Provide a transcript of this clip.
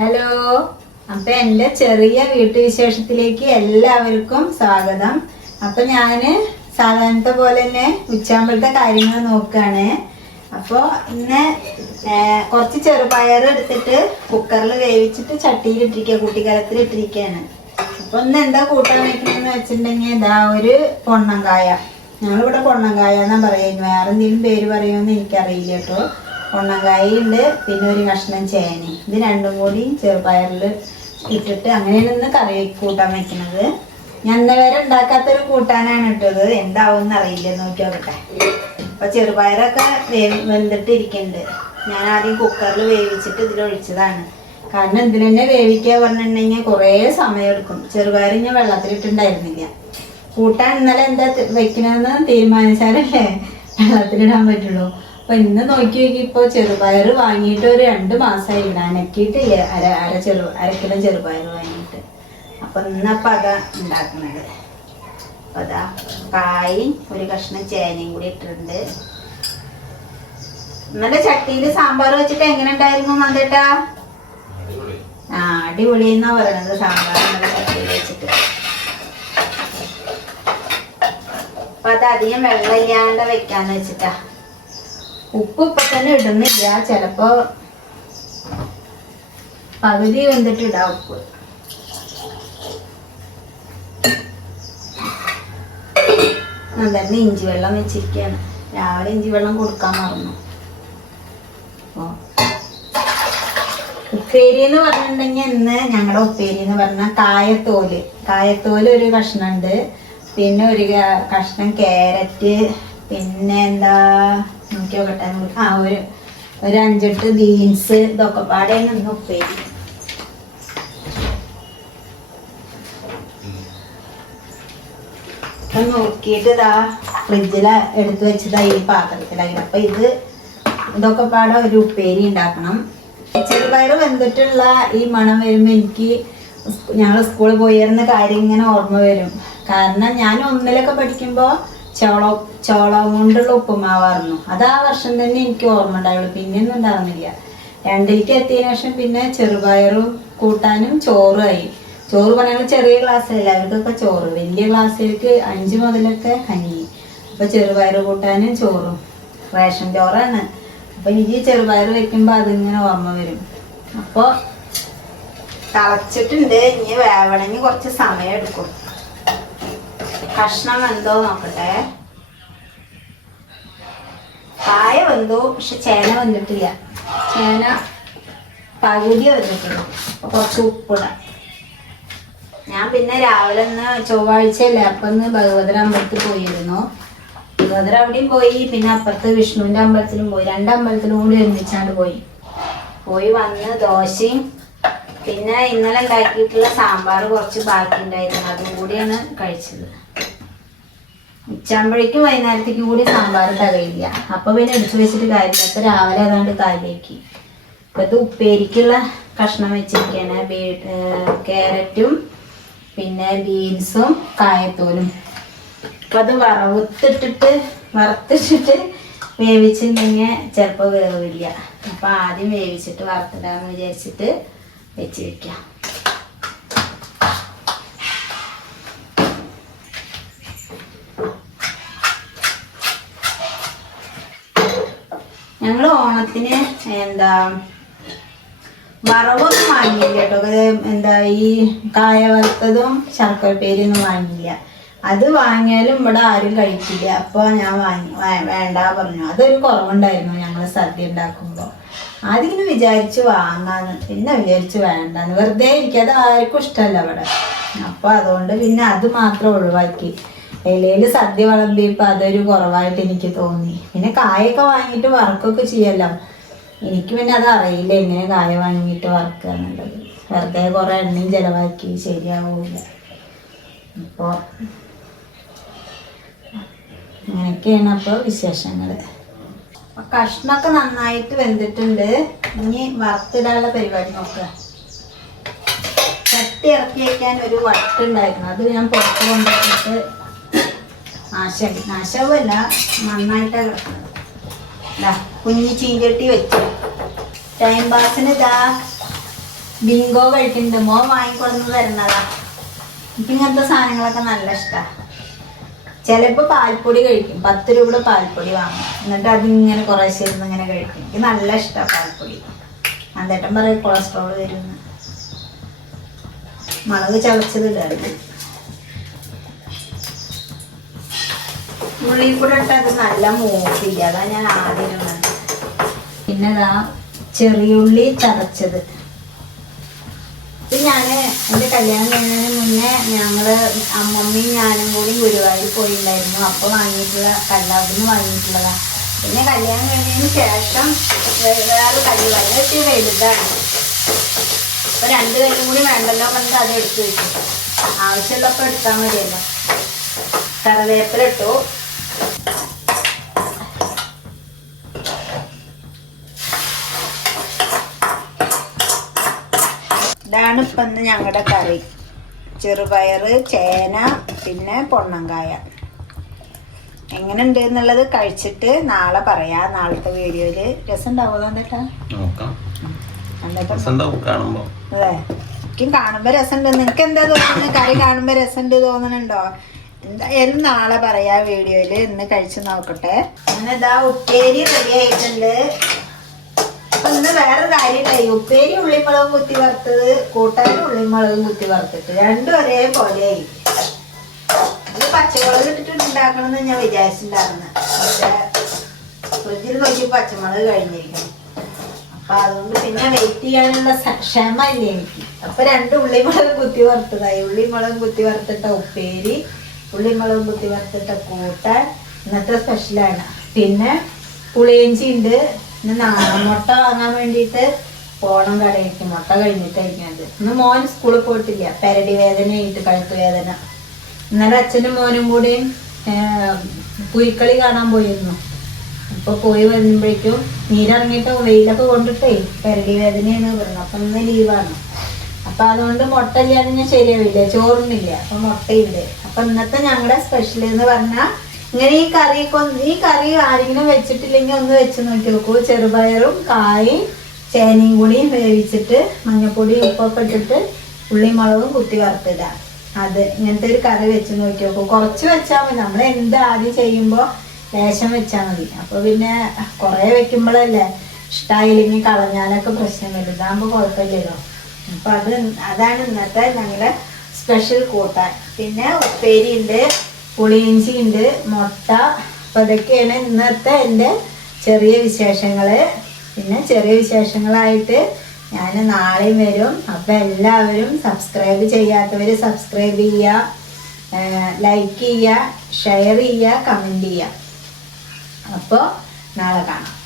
Hello. അപ്പൊ എന്റെ ചെറിയ വീട്ടുവിശേഷത്തിലേക്ക് എല്ലാവർക്കും സ്വാഗതം. അപ്പൊ ഞാൻ സാധാരണത്തെ പോലെ തന്നെ ഉച്ചാമ്പഴത്തെ കാര്യങ്ങൾ നോക്കുകയാണ് അപ്പോൾ ഇന്ന് കുറച്ച് ചെറുപയർ എടുത്തിട്ട് കുക്കറിൽ വേവിച്ചിട്ട് ചട്ടിയിൽ ഇട്ടിരിക്കുക കുട്ടിക്കാലത്തിൽ ഇട്ടിരിക്കുകയാണ് അപ്പൊ ഇന്ന് എന്താ കൂട്ടാൻ വെക്കണെന്ന് വെച്ചിട്ടുണ്ടെങ്കിൽ ഇതാ ഒരു പൊണ്ണങ്കായ. ഞങ്ങളിവിടെ പൊണ്ണങ്കായ എന്നാ പറയുന്നത്. വേറെ എന്തെങ്കിലും പേര് പറയുമെന്ന് എനിക്കറിയില്ല കേട്ടോ. പൊണ്ണങ്കായ ഉണ്ട് പിന്നെ ഒരു കഷ്ണം ചേന. ഇത് രണ്ടും കൂടി ചെറുപയറിൽ ഇട്ടിട്ട് അങ്ങനെ ഇന്ന് കറി കൂട്ടാൻ വെക്കുന്നത്. ഞാൻ ഇന്ന് വരെ ഉണ്ടാക്കാത്തൊരു കൂട്ടാനാണ് ഇട്ടത് എന്താവും എന്നറിയില്ല നോക്കി നോക്കട്ടെ. അപ്പൊ ചെറുപയറൊക്കെ വേവി വെന്തിട്ട് ഇരിക്കുന്നുണ്ട് ഞാൻ ആദ്യം കുക്കറിൽ വേവിച്ചിട്ട് ഇതിലൊഴിച്ചതാണ് കാരണം ഇതിന് തന്നെ വേവിക്കുക പറഞ്ഞിട്ടുണ്ടെങ്കിൽ കുറേ സമയം എടുക്കും. ചെറുപയർ ഞാൻ വെള്ളത്തിലിട്ടുണ്ടായിരുന്നില്ല. കൂട്ടാൻ ഇന്നലെ എന്താ വെക്കണമെന്ന് തീരുമാനിച്ചാലല്ലേ വെള്ളത്തിലിടാൻ പറ്റുള്ളൂ. അപ്പൊ ഇന്ന് നോക്കി ഇപ്പൊ ചെറുപയർ വാങ്ങിയിട്ട് ഒരു രണ്ട് മാസമായി ഇടാൻ അനക്കിയിട്ടില്ല അര അര ചെറു അര കിലോ ചെറുപയർ വാങ്ങിയിട്ട്. അപ്പൊ ഇന്നപ്പൊ അതാ ഉണ്ടാക്കുന്നത്. അപ്പൊ അതാ കായും ഒരു കഷ്ണം ചേനയും കൂടി ഇട്ടിട്ടുണ്ട്. ഇന്നലെ ചട്ടിയിൽ സാമ്പാർ വെച്ചിട്ട് എങ്ങനെ ഉണ്ടായിരുന്നു നന്ദേട്ടാ ആ അടിപൊളി എന്നാ പറയണത്? സാമ്പാർ ഇന്നലെ ചട്ടിയിൽ വെച്ചിട്ട്. അപ്പൊ അത് അധികം വെള്ളമില്ലാണ്ട് വെക്കാന്ന് വെച്ചിട്ടാ. ഉപ്പ് ഇപ്പൊ തന്നെ ഇടുന്നില്ല. ചിലപ്പോ പകുതി വെന്തിട്ട് ഇടാം ഉപ്പ്. അതന്നെ ഇഞ്ചി വെള്ളം വെച്ചിരിക്കുകയാണ് രാവിലെ ഇഞ്ചി വെള്ളം കൊടുക്കാൻ മറന്നു. ഉപ്പേരി എന്ന് പറഞ്ഞിട്ടുണ്ടെങ്കിൽ ഇന്ന് ഞങ്ങളുടെ ഉപ്പേരി എന്ന് പറഞ്ഞാൽ കായത്തോൽ കായത്തോൽ ഒരു കഷ്ണുണ്ട്. പിന്നെ ഒരു കഷ്ണം ക്യാരറ്റ്. പിന്നെ എന്താ നോക്കി നോക്കട്ടെ. നമുക്ക് ആ ഒരു ഒരു അഞ്ചെട്ട് ബീൻസ് ഇതൊക്കെ പാടെ നിന്ന് ഉപ്പേരി. അപ്പൊ നോക്കിയിട്ട് ഇതാ ഫ്രിഡ്ജിൽ എടുത്തു വെച്ചതാ ഈ പാത്രത്തിലായി അപ്പൊ ഇത് ഇതൊക്കെ പാടെ ഒരു ഉപ്പേരി ഉണ്ടാക്കണം. ചെറുപയർ വെന്തിട്ടുള്ള ഈ മണം വരുമ്പോ എനിക്ക് ഞങ്ങൾ സ്കൂളിൽ പോയിരുന്ന കാര്യം ഇങ്ങനെ ഓർമ്മ വരും. കാരണം ഞാൻ ഒന്നിലൊക്കെ പഠിക്കുമ്പോ ചോള ചോളം കൊണ്ടുള്ള ഉപ്പുമാവായിരുന്നു. അത് ആ വർഷം തന്നെ എനിക്ക് ഓർമ്മ ഉണ്ടാവുള്ളൂ പിന്നെയൊന്നും ഉണ്ടാവുന്നില്ല. രണ്ടിലേക്ക് എത്തിയതിനു ശേഷം പിന്നെ ചെറുപയറും കൂട്ടാനും ചോറുമായി ചോറ് പറഞ്ഞാൽ ചെറിയ ഗ്ലാസ് എല്ലാവർക്കൊക്കെ ചോറ്. വലിയ ക്ലാസ്സിലേക്ക് അഞ്ച് മുതലൊക്കെ കഞ്ഞി. അപ്പൊ ചെറുപയർ കൂട്ടാനും ചോറും. റേഷൻ ചോറാണ്. അപ്പൊ എനിക്ക് ചെറുപയർ വെക്കുമ്പോ അതിങ്ങനെ ഓർമ്മ വരും. അപ്പൊ തളച്ചിട്ടുണ്ട്. ഇനി വേവണമെങ്കിൽ കുറച്ച് സമയം എടുക്കും. കഷ്ണം വെന്തോ നോക്കട്ടെ കായ വെന്തോ പക്ഷെ ചേന വന്നിട്ടില്ല. ചേന പകുതി വെന്തിട്ടുള്ളൂ അപ്പൊ കുറച്ച് ഉപ്പിടാം. ഞാൻ പിന്നെ രാവിലെ ഒന്ന് ചൊവ്വാഴ്ചയല്ലേ അപ്പൊ ഒന്ന് ഭഗവതര അമ്പലത്തിൽ പോയിരുന്നു. ഭഗവതര അവിടെയും പോയി പിന്നെ അപ്പുറത്ത് വിഷ്ണുവിന്റെ അമ്പലത്തിലും പോയി. രണ്ട് അമ്പലത്തിലും കൂടി ഒരുമിച്ചാണ്ട് പോയി. പോയി വന്ന് ദോശയും പിന്നെ ഇന്നലെ ഉണ്ടാക്കിയിട്ടുള്ള സാമ്പാർ കുറച്ച് ബാക്കി ഉണ്ടായിരുന്നു അതും കൂടിയാണ് കഴിച്ചത്. ഉച്ചാകുമ്പോഴേക്കും വൈകുന്നേരത്തേക്ക് കൂടി സാമ്പാർ തകയില്ല അപ്പൊ പിന്നെ എടുത്തു വെച്ചിട്ട് കാര്യമില്ല. അപ്പൊ രാവിലെ ഏതാണ്ട് കാലിലേക്ക് അപ്പൊ ഇത് ഉപ്പേരിക്കുള്ള കഷ്ണം വെച്ചിരിക്കുകയാണ് ബീ- ക്യാരറ്റും പിന്നെ ബീൻസും കായത്തോലും. ഇപ്പൊ അത് വറവത്തിട്ടിട്ട് വറുത്തിട്ടിട്ട് വേവിച്ചിട്ടുണ്ടെങ്കിൽ ചിലപ്പോൾ വേവില്ല. അപ്പൊ ആദ്യം വേവിച്ചിട്ട് വറുത്തിടാന്ന് വിചാരിച്ചിട്ട് വെച്ച് വെക്കാം ഞങ്ങൾ ഓണത്തിന് എന്താ വറവൊന്നും വാങ്ങിയില്ല കേട്ടോ. എന്താ ഈ കായ വറുത്തതും ശർക്കര പേരിയൊന്നും വാങ്ങിയില്ല. അത് വാങ്ങിയാലും ഇവിടെ ആരും കഴിക്കില്ല. അപ്പോൾ ഞാൻ വാങ്ങി വേണ്ട പറഞ്ഞു. അതൊരു കുറവുണ്ടായിരുന്നു ഞങ്ങൾ സദ്യ ഉണ്ടാക്കുമ്പോൾ ആദ്യം വിചാരിച്ചു വാങ്ങാന്ന് പിന്നെ വിചാരിച്ചു വേണ്ടാന്ന്. വെറുതെ ഇരിക്കാതെ ആർക്കും ഇഷ്ടമല്ല അവിടെ അപ്പോൾ അതുകൊണ്ട് പിന്നെ അത് മാത്രം ഒഴിവാക്കി. ഇലയിൽ സദ്യ വിളമ്പിയപ്പോൾ അതൊരു കുറവായിട്ട് എനിക്ക് തോന്നി. പിന്നെ കായൊക്കെ വാങ്ങിയിട്ട് വർക്കൊക്കെ ചെയ്യല്ലോ. എനിക്ക് പിന്നെ അത് അറിയില്ല എങ്ങനെ കായ വാങ്ങിയിട്ട് വർക്ക് എന്നുള്ളത് വെറുതെ കുറേ എണ്ണയും ചിലവാക്കി ശരിയാവൂല. അപ്പോൾ അങ്ങനെയൊക്കെയാണ് അപ്പോൾ വിശേഷങ്ങൾ കഷ്ണമൊക്കെ നന്നായിട്ട് വെന്തിട്ടുണ്ട്. ഇനി വറുത്തിടാനുള്ള പരിപാടി നോക്കുക ചട്ടി ഇറക്കി വയ്ക്കാൻ ഒരു വട്ടുണ്ടായിരുന്നു. അത് ഞാൻ പുറത്ത് കൊണ്ടുവന്നിട്ട് നാശം നാശവുമല്ല നന്നായിട്ട് കുഞ്ഞു ചീഞ്ചട്ടി വെച്ചു. ടൈം പാസിന് ഇതാ ബിങ്കോ കഴിക്കുന്നുണ്ട്. മോൻ വാങ്ങിക്കൊടുന്ന് തരുന്നതാ. എനിക്ക് ഇങ്ങനത്തെ സാധനങ്ങളൊക്കെ നല്ല ഇഷ്ടമാണ് ചിലപ്പോൾ പാൽപ്പൊടി കഴിക്കും. പത്ത് രൂപയുടെ പാൽപ്പൊടി വാങ്ങും. എന്നിട്ട് അതിങ്ങനെ കുറേശ്ശെ ഇരുന്ന് ഇങ്ങനെ കഴിക്കും. എനിക്ക് നല്ല ഇഷ്ടമാണ് പാൽപ്പൊടി. അന്നേട്ടം പറയും കൊളസ്ട്രോൾ വരുമെന്ന് മുളക് ചവച്ചത് ഇടാറുണ്ട് ഉള്ളിൽ കൂടെ അത് നല്ല മൂക്കില്ല അതാ ഞാൻ ആദ്യം. പിന്നെ ചെറിയുള്ളി ചതച്ചത്. ഇത് ഞാൻ എന്റെ കല്യാണം കഴിഞ്ഞതിന് മുന്നേ ഞങ്ങൾ അമ്മമ്മയും ഞാനും കൂടി ഗുരുവായൂർ പോയിട്ടുണ്ടായിരുന്നു അപ്പോൾ വാങ്ങിയിട്ടുള്ള കല്ലാവിന്ന് വാങ്ങിയിട്ടുള്ളതാ. പിന്നെ കല്യാണം കഴിഞ്ഞതിന് ശേഷം വേറെ കല്ല് വളരെ ഇച്ചിരി വലുതാണ്. അപ്പൊ രണ്ട് കല്ലും കൂടി വേണ്ടല്ലോ പറഞ്ഞിട്ട് അത് എടുത്ത് വെച്ചു. ആവശ്യമുള്ളപ്പോൾ എടുത്താൽ മതിയല്ലോ. കറിവേപ്പില ഇട്ടു. ഇതാണ് ഇപ്പം ഇന്ന് ഞങ്ങളുടെ കറി. ചെറുപയറ് ചേന പിന്നെ പൊണ്ണങ്കായ. എങ്ങനെ ഉണ്ട് എന്നുള്ളത് കഴിച്ചിട്ട് നാളെ പറയാ. നാളത്തെ വീഡിയോയിൽ. രസം ഉണ്ടാവുമോ എന്നിട്ടാ അതെ. എനിക്കും കാണുമ്പോ രസമുണ്ട്. നിനക്ക് എന്താ തോന്നുന്നത് കറി കാണുമ്പോ രസമുണ്ട് തോന്നുന്നുണ്ടോ എന്തായാലും നാളെ പറയാ വീഡിയോയിൽ. ഇന്ന് കഴിച്ചു നോക്കട്ടെ. അങ്ങനെ ഇതാ ഉപ്പേരി റെഡി ആയിട്ടുണ്ട്. അപ്പൊ ഇന്ന് വേറെ കാര്യമില്ലായി ഉപ്പേരി ഉള്ളിമുളകും കുത്തി വറുത്തത് കൂട്ടാനും ഉള്ളിമുളകും കുത്തി വറുത്തിട്ട് രണ്ടും ഒരേപോലെയായി ഇത് പച്ചമുളക് ഇട്ടിട്ട് ഉണ്ടാക്കണമെന്ന് ഞാൻ വിചാരിച്ചിട്ടുണ്ടായിരുന്നു. പക്ഷെ ഫ്രിഡ്ജിൽ നോക്കി പച്ചമുളക് കഴിഞ്ഞിരിക്കണം. അപ്പൊ അതുകൊണ്ട് പിന്നെ വെയിറ്റ് ചെയ്യാനുള്ള ക്ഷമയില്ല എനിക്ക്. അപ്പൊ രണ്ട് ഉള്ളിമുളകും കുത്തി വറുത്തതായി. ഉള്ളിമുളകും കുത്തി വറുത്തിട്ട ഉപ്പേരി ഉള്ളിമുളകും കുത്തി വറുത്തിട്ട കൂട്ടാൻ ഇന്നത്തെ സ്പെഷ്യലാണ് പിന്നെ പുളിയിഞ്ചി ഉണ്ട്. ഇന്ന് നാ- മുട്ട വാങ്ങാൻ വേണ്ടിയിട്ട് പോണം കടയിലേക്ക് മുട്ട കഴിഞ്ഞിട്ടായിരിക്കുന്നത്. ഇന്ന് മോൻ സ്കൂളിൽ പോയിട്ടില്ല. പെരടി വേദനയായിട്ട് കഴുത്ത് വേദന. ഇന്നലെ അച്ഛനും മോനും കൂടി പുലിക്കളി കാണാൻ പോയിരുന്നു. അപ്പൊ പോയി വരുമ്പോഴേക്കും നീരിറങ്ങിയിട്ട് വെയിലൊക്കെ കൊണ്ടിട്ടേ പെരടി വേദനയാണ് പറഞ്ഞു അപ്പൊ ഇന്ന് ലീവാണ്. അപ്പൊ അതുകൊണ്ട് മുട്ട ഇല്ലാതെ ശരിയാവില്ല. ചോറുന്നില്ല അപ്പൊ മുട്ടയില്ലേ അപ്പൊ ഇന്നത്തെ ഞങ്ങളുടെ സ്പെഷ്യൽ എന്ന് പറഞ്ഞാൽ ഇങ്ങനെ ഈ കറിയൊക്കെ ഈ കറി ആരെങ്കിലും വെച്ചിട്ടില്ലെങ്കിൽ ഒന്ന് വെച്ച് നോക്കി നോക്കൂ. ചെറുപയറും കായും ചേനയും കൂടി വേവിച്ചിട്ട് മഞ്ഞപ്പൊടി ഉപ്പൊക്കെ ഇട്ടിട്ട് ഉള്ളി മുളകും കുത്തി വറുത്തിടാം അത് ഇങ്ങനത്തെ ഒരു കറി വെച്ച് നോക്കി നോക്കൂ. കുറച്ച് വെച്ചാൽ മതി. നമ്മൾ എന്ത് ആദ്യം ചെയ്യുമ്പോൾ ലേശം വെച്ചാൽ മതി. അപ്പൊ പിന്നെ കുറേ വെക്കുമ്പോഴല്ലേ ഇഷ്ടമായില്ലെങ്കിൽ കളഞ്ഞാലൊക്കെ പ്രശ്നം വരും. ഇതാകുമ്പോൾ കുഴപ്പമില്ലല്ലോ അപ്പൊ അത് അതാണ് ഇന്നത്തെ ഞങ്ങളുടെ സ്പെഷ്യൽ കൂട്ടാൻ. പിന്നെ ഉപ്പേരി ഉണ്ട് പുളിയിഞ്ചി ഉണ്ട് മുട്ട. അപ്പൊ ഇതൊക്കെയാണ് ഇന്നത്തെ എന്റെ ചെറിയ വിശേഷങ്ങൾ. പിന്നെ ചെറിയ വിശേഷങ്ങളായിട്ട് ഞാൻ നാളെയും വരും. അപ്പം എല്ലാവരും സബ്സ്ക്രൈബ് ചെയ്യാത്തവർ സബ്സ്ക്രൈബ് ചെയ്യുക ലൈക്ക് ചെയ്യുക ഷെയർ ചെയ്യുക കമന്റ് ചെയ്യുക അപ്പോൾ നാളെ കാണാം.